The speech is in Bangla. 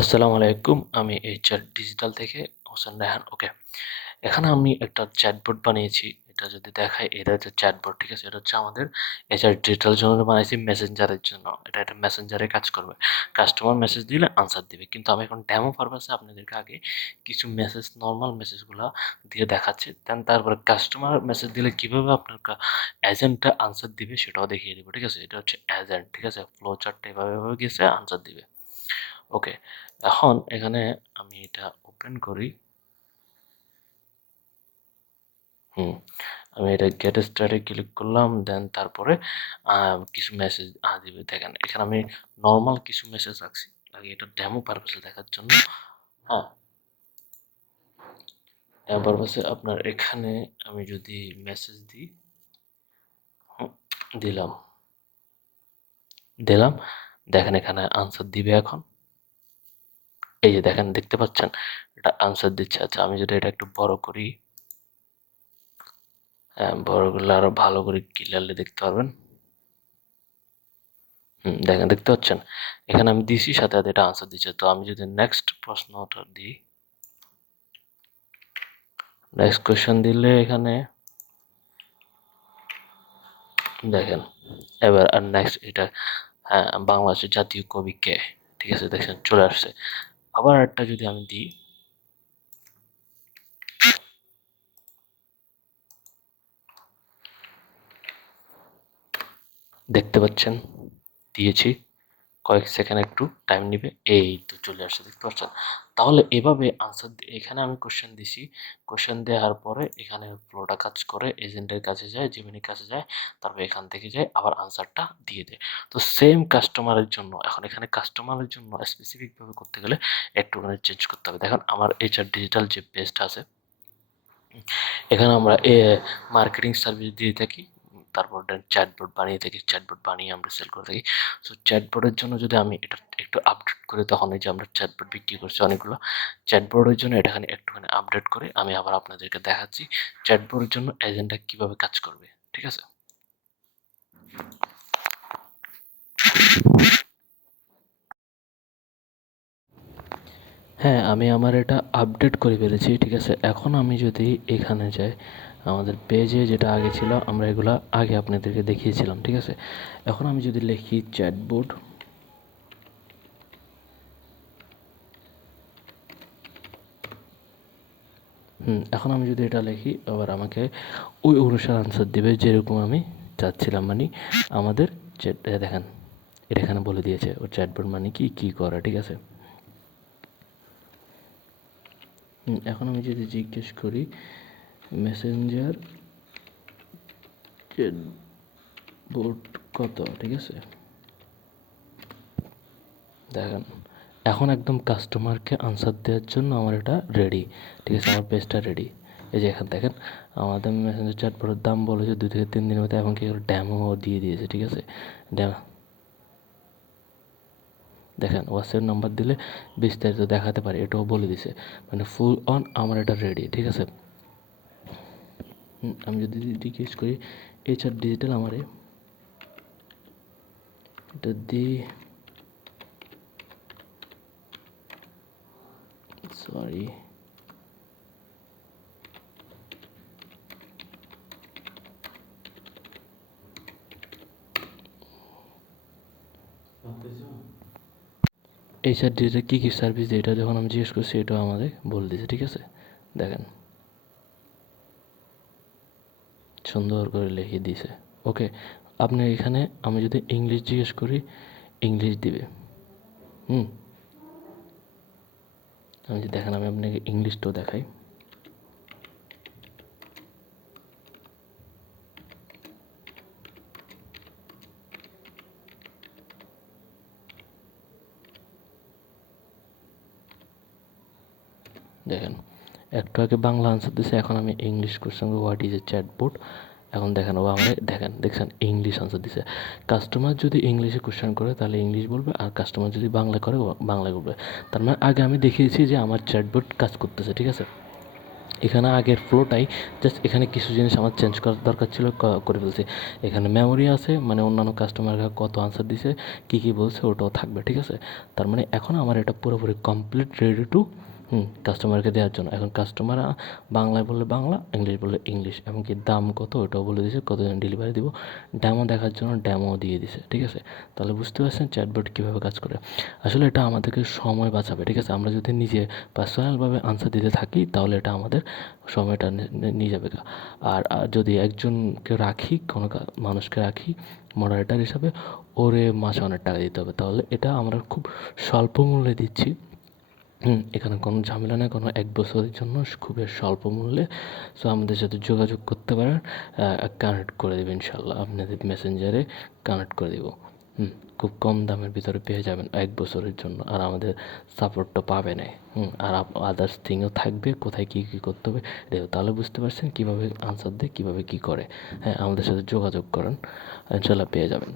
আসসালামু আলাইকুম। আমি এইচআর ডিজিটাল থেকে হোসেন রায়হান। ওকে। এখানে আমি একটা চ্যাটবট বানিয়েছি। এটা যদি দেখাই, এটা হচ্ছে চ্যাটবট, ঠিক আছে? এটা হচ্ছে আমাদের এইচআর ডিজিটাল জন্য বানাইছি মেসেঞ্জারের জন্য। এটা মেসেঞ্জারে কাজ করবে। কাস্টমার মেসেজ দিলে আনসার দিবে। কিন্তু আমি এখন ডেমো পারপাসে আপনাদেরকে আগে কিছু মেসেজ, নরমাল মেসেজগুলা দিয়ে দেখাচ্ছি। দেন তারপরে কাস্টমার মেসেজ দিলে কিভাবে আপনার এজেন্টটা আনসার দিবে সেটাও দেখিয়ে দিব, ঠিক আছে? এটা হচ্ছে এজেন্ট, ঠিক আছে? ফ্লো চার্টটা এভাবে গেছে আনসার দিবে। ওকে, এখন এখানে আমি এটা ওপেন করি। হুম, আমি এটা গেট স্টার্টে ক্লিক করলাম, দেন তারপরে কিছু মেসেজ দিবে। দেখেন এখানে আমি নর্মাল কিছু মেসেজ রাখছি আগে, এটা ডেমো পারপাসে দেখার জন্য। হ্যাঁ, ডেমো পারপাসে আপনার এখানে আমি যদি মেসেজ দিই, হুম, দিলাম দিলাম দেখেন এখানে আনসার দিবে এখন। এই যে দেখেন, দেখতে পাচ্ছেন এটা আনসার দিচ্ছে। আচ্ছা, আমি যদি এটা একটু বড় করি, বড় করলে আরো ভালো করে ক্লিয়ারলি দেখতে পারবেন। দেখেন, দেখতে পাচ্ছেন এখানে আমি দিছি, সাথে সাথে এটা আনসার দিচ্ছে। তো আমি যদি নেক্সট প্রশ্নটা দিই, নেক্সট কোয়েশ্চেন দিলে এখানে দেখেন এবার আর নেক্সট এটা, হ্যাঁ, বাংলাদেশের জাতীয় কবি কে, ঠিক আছে? দেখেন চলে আসছে। আবার একটা যদি আমি দিই, দেখতে পাচ্ছেন দিয়েছি, কয়েক সেকেন্ড একটু টাইম নিবে, এই তো চলে আসছে, দেখতে পাচ্ছেন? তাহলে এভাবে আনসার, এখানে আমি কোশ্চেন দিছি, কোশ্চেন দেওয়ার পরে এখানে ফ্লোটা কাজ করে, এজেন্টের কাছে যায়, জিমিনির কাছে যায়, তারপর এখান থেকে যায় আবার আনসারটা দিয়ে দেয়। তো সেম কাস্টমারের জন্য, এখন এখানে কাস্টমারের জন্য স্পেসিফিকভাবে করতে গেলে একটুখানি চেঞ্জ করতে হবে। দেখেন আমার এইচআর ডিজিটাল যে পেজটা আছে, এখানে আমরা মার্কেটিং সার্ভিস দিয়ে থাকি। তারপর চ্যাটবট বানিয়ে থাকি, চ্যাটবট বানিয়ে আমরা সেল করে থাকি। সো চ্যাটবটের জন্য যদি আমি এটা একটু আপডেট করে, তখন এই যে আমরা চ্যাটবট বিক্রি করছি অনেকগুলো, চ্যাটবটের জন্য এটাখানে একটুখানি আপডেট করে আমি আবার আপনাদেরকে দেখাচ্ছি চ্যাটবটের জন্য এজেন্টটা কিভাবে কাজ করবে, ঠিক আছে? হ্যাঁ, আমি আমার এটা আপডেট করে ফেলেছি, ঠিক আছে? এখন আমি যদি এখানে যাই, আমাদের পেজে যেটা আগে ছিল, আমরা এগুলা আগে আপনাদেরকে দেখিয়েছিলাম, ঠিক আছে? এখন আমি যদি লিখি চ্যাটবট, এখন আমি যদি এটা লিখি, আবার আমাকে ওই অনুসারে আনসার দিবে যেরকম আমি চাচ্ছিলাম। মানে আমাদের চ্যাট, দেখেন এটা এখানে বলে দিয়েছে ও চ্যাটবট মানে কি কি করা, ঠিক আছে? এখন আমি যদি জিজ্ঞেস করি মেসেঞ্জার চ্যাটবট কত, ঠিক আছে? দেখেন এখন একদম কাস্টমারকে আনসার দেওয়ার জন্য আমার এটা রেডি, ঠিক আছে? আমার পেজটা রেডি। এই যে এখানে দেখেন আমাদের মেসেঞ্জার চ্যাটবটের দাম বলেছে 2 থেকে 3 দিনের মধ্যে, এখন কি ড্যামো দিয়ে দিয়েছে, ঠিক আছে? ড্যামো দেখেন, হোয়াটসঅ্যাপ নাম্বার দিলে বিস্তারিত দেখাতে পারে, এটাও বলে দিছে। মানে ফুল অন আমার এটা রেডি, ঠিক আছে? আমি যদি জিজ্ঞেস করি এইচআর ডিজিটাল আমারে এটা দিই, সরি, এইচআর ডিজিটাল কী কী সার্ভিস দিয়ে, এটা যখন আমি জিজ্ঞেস করছি এটাও আমাদের বলে দিয়েছে, ঠিক আছে? দেখেন সুন্দর করে লিখে দিয়েছে। ওকে, আপনি এখানে আমি যদি ইংলিশ জিজ্ঞেস করি, ইংলিশ দিবে। হুম, আমি যদি দেখেন, আমি আপনাকে ইংলিশটাও দেখাই। দেখেন একটু আগে বাংলা আনসার দিছে, এখন আমি English question what is a chatbot, এখন দেখেন ও আমরা দেখেন দেখছেন ইংলিশ আনসার দিছে। কাস্টমার যদি ইংলিশে কোশ্চেন করে তাহলে ইংলিশ বলবে, আর কাস্টমার যদি বাংলা করে বাংলায় বলবে। তার মানে আগে আমি দেখিয়েছি যে আমার চ্যাটবট কাজ করতেছে, ঠিক আছে? এখানে আগের ফ্লোটাই জাস্ট এখানে কিছু জিনিস আমার চেঞ্জ করার দরকার ছিল, করে ফেলছি। এখানে মেমোরি আছে, মানে অন্যান্য কাস্টমাররা কত আনসার দিছে, কী কী বলছে ওটাও থাকবে, ঠিক আছে? তার মানে এখন আমার এটা পুরোপুরি কমপ্লিট রেডি টু কাস্টমারকে দেওয়ার জন্য। এখন কাস্টমার বাংলায় বললে বাংলা, ইংলিশ বললে ইংলিশ, এমনকি দাম কত ওটাও বলে দিয়েছে, কতদিন ডেলিভারি দিব, ড্যামো দেখার জন্য ড্যামো দিয়ে দিছে, ঠিক আছে? তাহলে বুঝতে পারছেন চ্যাটবট কীভাবে কাজ করে। আসলে এটা আমাদেরকে সময় বাঁচাবে, ঠিক আছে? আমরা যদি নিজে পার্সোনালভাবে আনসার দিতে থাকি তাহলে এটা আমাদের সময়টা নিয়ে যাবে। আর যদি একজনকে রাখি, কোনো মানুষকে রাখি মডারেটার হিসাবে, ওরে মাসে অনেক টাকা দিতে হবে। তাহলে এটা আমরা খুব স্বল্প মূল্যে দিচ্ছি। এখানে কোনো ঝামেলা নেই, কোনো 1 বছরের জন্য খুবই স্বল্প মূল্যে। সো আমাদের সাথে যোগাযোগ করতে পারেন, কানেক্ট করে দেবেন ইনশাল্লাহ, আপনাদের মেসেঞ্জারে কানেক্ট করে দেবো। খুব কম দামের ভিতরে পেয়ে যাবেন 1 বছরের জন্য, আর আমাদের সাপোর্টটা পাবেন। আর আদার্স থিংও থাকবে, কোথায় কী কী করতে হবে এটাও। তাহলে বুঝতে পারছেন কীভাবে আনসার দেয়, কীভাবে কী করে। হ্যাঁ, আমাদের সাথে যোগাযোগ করেন, ইনশাল্লাহ পেয়ে যাবেন।